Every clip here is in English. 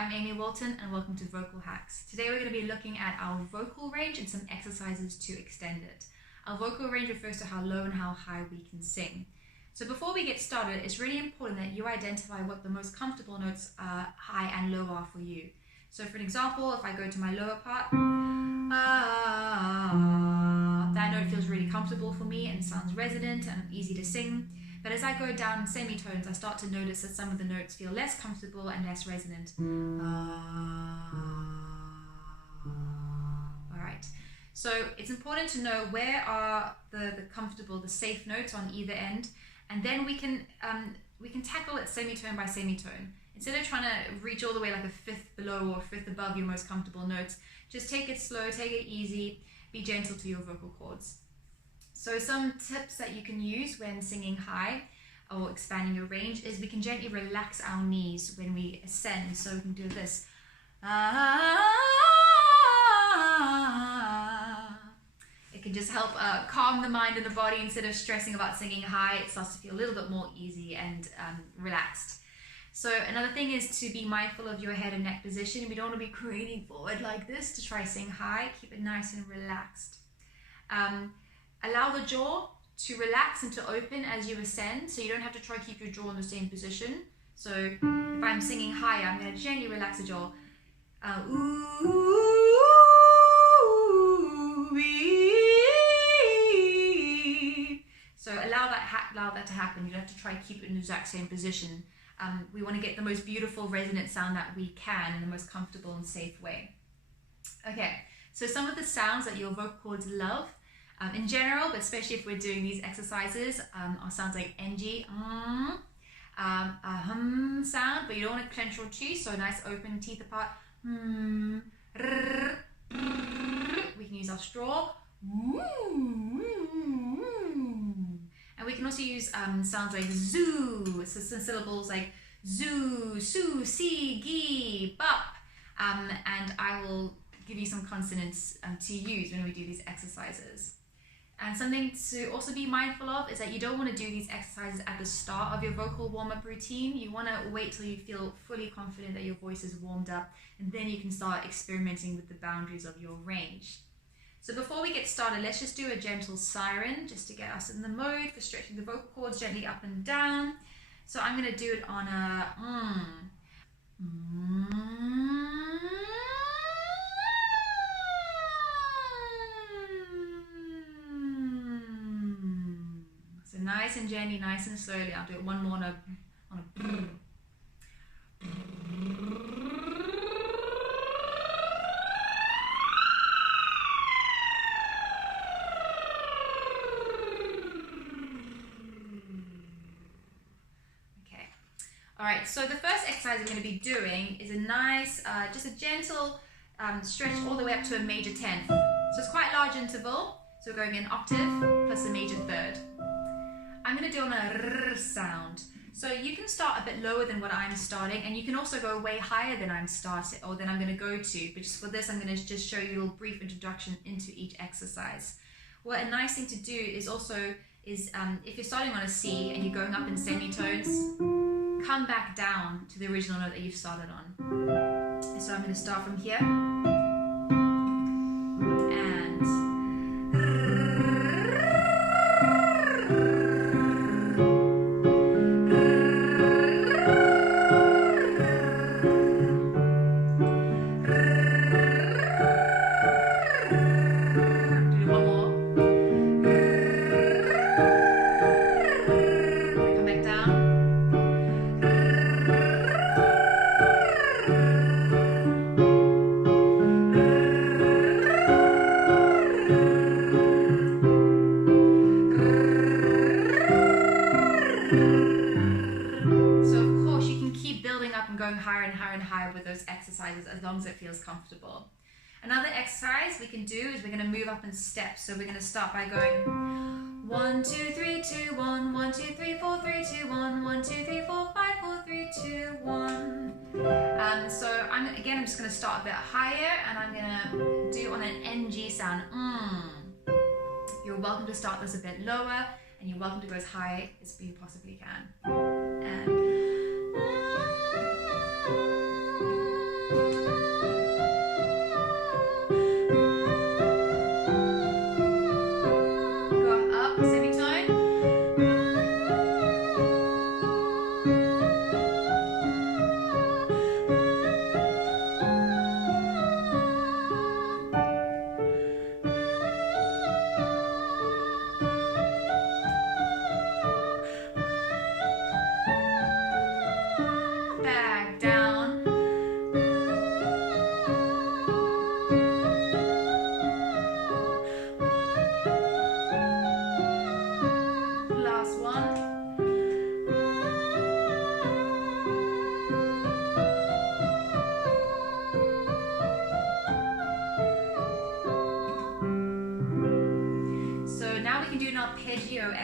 I'm Amy Walton and welcome to Vocal Hacks. Today we're going to be looking at our vocal range and some exercises to extend it. Our vocal range refers to how low and how high we can sing. So before we get started, it's really important that you identify what the most comfortable notes high and low are for you. So for an example, if I go to my lower part, that note feels really comfortable for me and sounds resonant and easy to sing. But as I go down in semitones, I start to notice that some of the notes feel less comfortable and less resonant. Alright, so it's important to know where are the comfortable, the safe notes on either end, and then we can tackle it semitone by semitone. Instead of trying to reach all the way like a fifth below or a fifth above your most comfortable notes, just take it slow, take it easy, be gentle to your vocal cords. So some tips that you can use when singing high or expanding your range is we can gently relax our knees when we ascend. So we can do this. It can just help calm the mind and the body. Instead of stressing about singing high, it starts to feel a little bit more easy and relaxed. So another thing is to be mindful of your head and neck position. We don't want to be craning forward like this to try sing high. Keep it nice and relaxed. Allow the jaw to relax and to open as you ascend, so you don't have to try to keep your jaw in the same position. So if I'm singing higher, I'm going to gently relax the jaw. So allow that to happen. You don't have to try to keep it in the exact same position. We want to get the most beautiful resonant sound that we can in the most comfortable and safe way. Okay, so some of the sounds that your vocal cords love, in general, but especially if we're doing these exercises, are sounds like NG, a hum sound, but you don't want to clench your teeth, so nice open teeth apart. We can use our straw. And we can also use sounds like zoo, so some syllables like zoo, su, si, gi, bop, and I will give you some consonants to use when we do these exercises. And something to also be mindful of is that you don't want to do these exercises at the start of your vocal warm-up routine. You want to wait till you feel fully confident that your voice is warmed up, and then you can start experimenting with the boundaries of your range. So before we get started, let's just do a gentle siren just to get us in the mode for stretching the vocal cords gently up and down. So I'm going to do it on a So nice and gently, nice and slowly. I'll do it one more on a Alright, so the first exercise we're going to be doing is a nice, just a gentle stretch all the way up to a major 10th. So it's quite a large interval, so we're going an octave plus a major third. I'm going to do on a r sound. So you can start a bit lower than what I'm starting, and you can also go way higher than I'm starting, or than I'm going to go to. But just for this, I'm going to just show you a little brief introduction into each exercise. What a nice thing to do is also, if you're starting on a C and you're going up in semitones, come back down to the original note that you've started on. So I'm going to start from here and do one more. Come back down. Going higher and higher and higher with those exercises as long as it feels comfortable. Another exercise we can do is we're going to move up in steps. So we're going to start by going 1, 2, 3, 2, 1, 1, 2, 3, 4, 3, 2, 1, 1, 2, 3, 4, 5, 4, 3, 2, 1. So I'm just going to start a bit higher, and I'm going to do on an NG sound. You're welcome to start this a bit lower, and you're welcome to go as high as you possibly can. And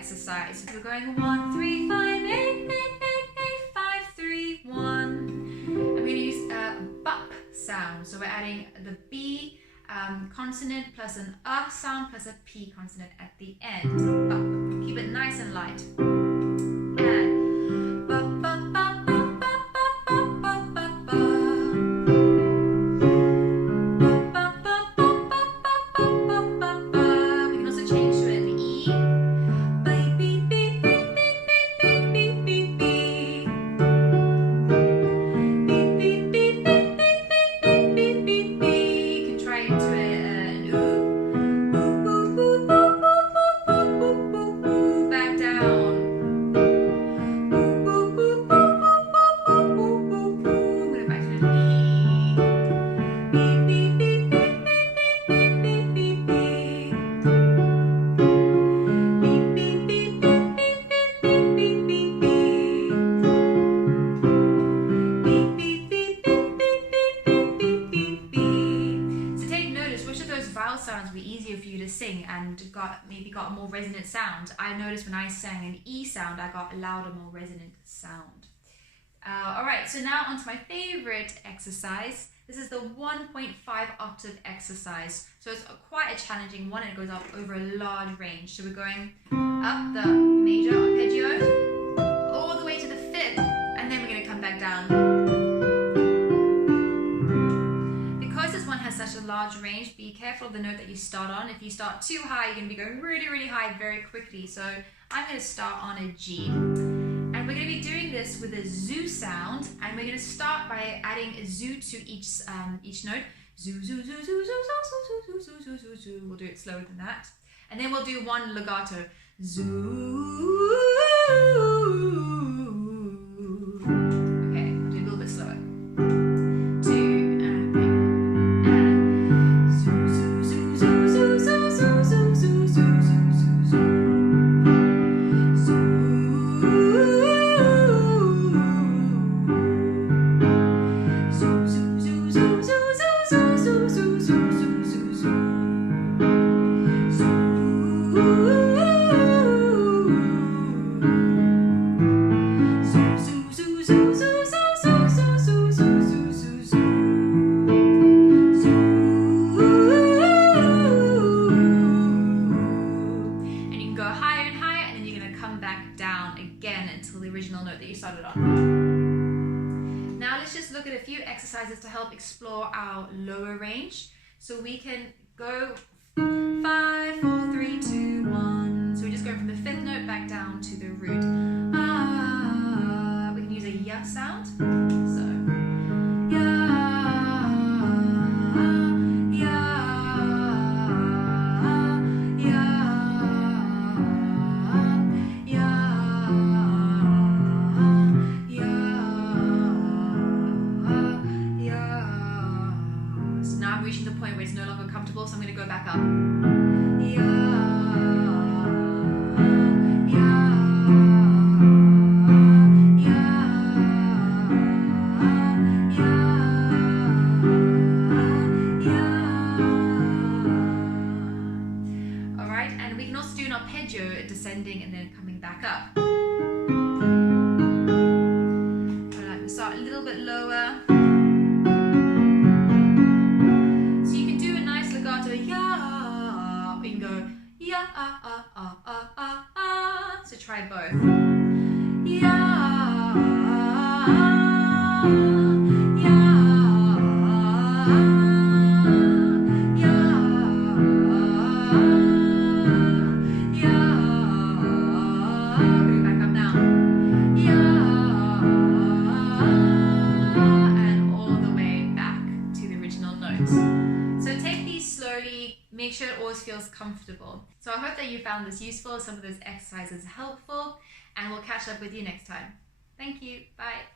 exercise. So we're going 1, 3, 5, 8, 8, 8, 8, 5, 3, 1. And we're going to use a bup sound. So we're adding the B consonant plus an sound plus a P consonant at the end. Bup. Keep it nice and light. And bup, bup, bup, bup, bup, bup, bup, bup, bup, bup. We can also change to an E. Beep, beep, beep, beep, beep, beep, beep, beep, beep. Beep, beep, beep, beep, beep, beep, beep, beep. You can try it to an oo. Boop, boop, boop, boop, boop, boop, boop, boop, boop. Back down. Boop, boop, boop, boop, boop, boop, boop, boop, boop. Put it back to an E. Beep, beep, beep, beep, beep, beep, beep, beep, beep. Beep, beep, beep, beep, beep, beep, beep, beep, beep. Beep, beep, beep, beep, beep, beep, beep, beep, beep. So take notice which of those vowel sounds were easier for you to sing and maybe got a more resonant sound. I noticed when I sang an E sound, I got a louder, more resonant sound. Alright, so now onto my favorite exercise. This is the 1.5 octave exercise. So it's quite a challenging one and it goes up over a large range. So we're going up the major arpeggio, all the way to the fifth, and then we're going to come back down. Because this one has such a large range, be careful of the note that you start on. If you start too high, you're going to be going really, really high very quickly. So I'm going to start on a G. And we're going to be doing this with a zoo sound, and we're going to start by adding a zoo to each note. Zoo, zoo, zoo, zoo, zoo, zoo, zoo, zoo, zoo, zoo, zoo, zoo. We'll do it slower than that. And then we'll do one legato. Zoo. Okay, I'll do a little bit slower. 2 and zoo, zoo, zoo, zoo, zoo, zoo, zoo, zoo, zoo, zoo, zoo, zoo. Now let's just look at a few exercises to help explore our lower range. So we can go 5, 4, 3, 2, 1. So we're just going from the fifth note back down to the root. We can use a ya sound. So ya. Reaching the point where it's no longer comfortable, so I'm going to go back up. Alright, and we can also do an arpeggio, descending and then coming back up. Alright, we'll start a little bit lower. So try both. Going back up now. And all the way back to the original notes. So take these slowly. Make sure it always feels comfortable. So I hope that you found this useful, some of those exercises helpful, and we'll catch up with you next time. Thank you. Bye.